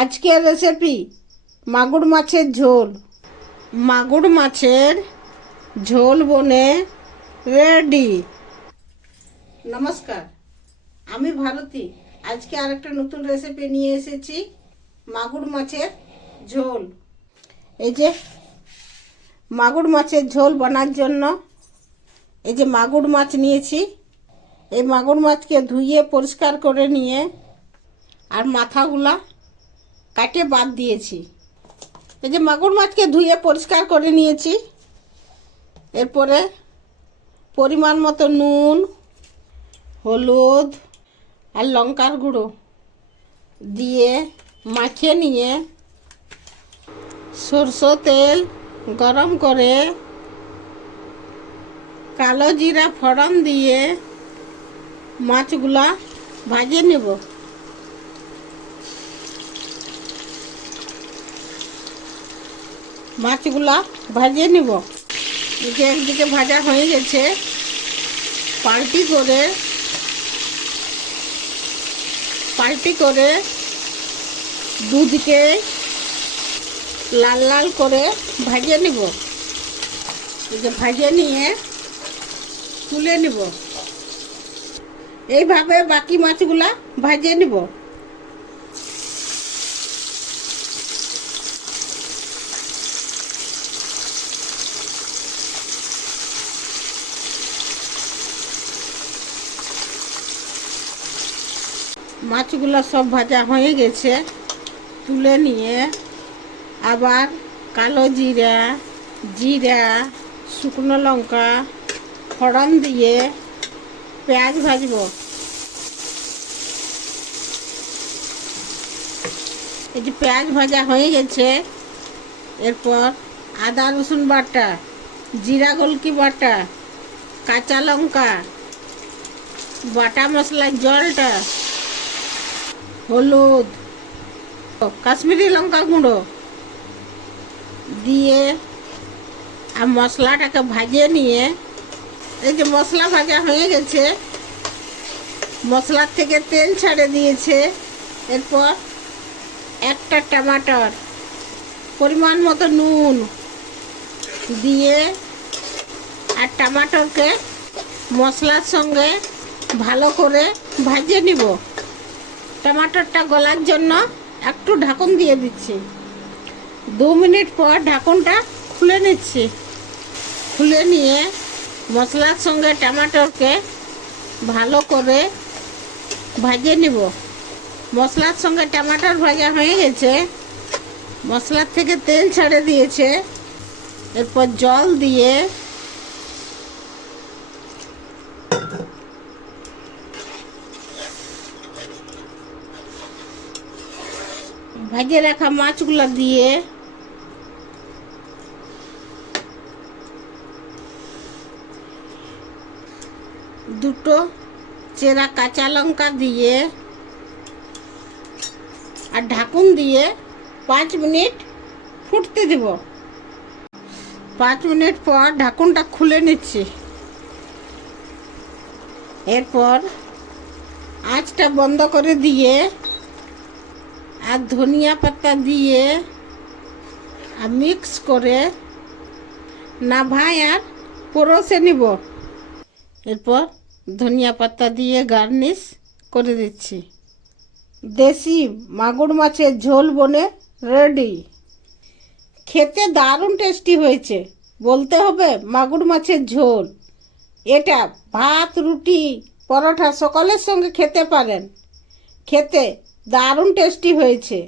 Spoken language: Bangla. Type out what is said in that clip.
আজকের রেসিপি মাগুর মাছের ঝোল। মাগুর মাছের ঝোল বনে রেডি। নমস্কার, আমি ভারতী। আজকে আরেকটা নতুন রেসিপি নিয়ে এসেছি, মাগুর মাছের ঝোল। এই যে মাগুর মাছের ঝোল বানার জন্য এই যে মাগুর মাছ নিয়েছি। এই মাগুর মাছকে ধুয়ে পরিষ্কার করে নিয়ে আর মাথাগুলা কাটে বাদ দিয়েছি। এই যে মাগুর মাছকে ধুয়ে পরিষ্কার করে নিয়েছি। এরপরে পরিমাণ মতো নুন, হলুদ আর লঙ্কার গুঁড়ো দিয়ে মাখিয়ে নিয়ে সরষের তেল গরম করে কালো জিরা ফোড়ন দিয়ে মাছগুলা ভাজে নেব। মাছগুলা ভাজে নিব। যে একদিকে ভাজা হয়ে গেছে, পাল্টি করে দুদিকে লাল লাল করে ভাজে নিব। যে ভাজে নিয়ে তুলে নিব। এইভাবে বাকি মাছগুলা ভাজে নিব। মাছগুলো সব ভাজা হয়ে গেছে, তুলে নিয়ে আবার কালো জিরা শুকনো লঙ্কা ফোড়ন দিয়ে পেঁয়াজ ভাজব। এই যে পেঁয়াজ ভাজা হয়ে গেছে, এরপর আদা রসুন বাটা, জিরা গোলকি বাটা, কাঁচা লঙ্কা বাটা, মশলার জলটা, হলুদ, কাশ্মীরি লঙ্কা গুঁড়ো দিয়ে আর মশলাটাকে ভাজে নিয়ে, এই যে মশলা ভাজা হয়ে গেছে, মশলার থেকে তেল ছাড়ে দিয়েছে। এরপর একটা টমাটোর, পরিমাণ মতো নুন দিয়ে আর টমাটোকে মশলার সঙ্গে ভালো করে ভাজে নিব। টমাটোরটা গলার জন্য একটু ঢাকন দিয়ে দিচ্ছি। 2 মিনিট পর ঢাকনটা খুলে নিচ্ছি। খুলে নিয়ে মশলার সঙ্গে টমাটোরকে ভালো করে ভাজে নিব। মশলার সঙ্গে টমাটোর ভাজা হয়ে গেছে, মশলার থেকে তেল ছেড়ে দিয়েছে। এরপর জল দিয়ে ভাজে রাখা মাছগুলো দিয়ে দুটো চেরা কাঁচা লঙ্কা দিয়ে আর ঢাকুন দিয়ে 5 মিনিট ফুটতে দেব। 5 মিনিট পর ঢাকুনটা খুলে নিচ্ছি। এরপর আঁচটা বন্ধ করে দিয়ে আর ধনিয়া পাতা দিয়ে আর মিক্স করে নাভায় আর পরোসে নিব। এরপর ধনিয়া পাতা দিয়ে গার্নিশ করে দিচ্ছি। দেশি মাগুর মাছের ঝোল বনে রেডি। খেতে দারুণ টেস্টি হয়েছে, বলতে হবে মাগুর মাছের ঝোল। এটা ভাত, রুটি, পরোটা সকলের সঙ্গে খেতে পারেন। খেতে দারুণ টেস্টি হয়েছে।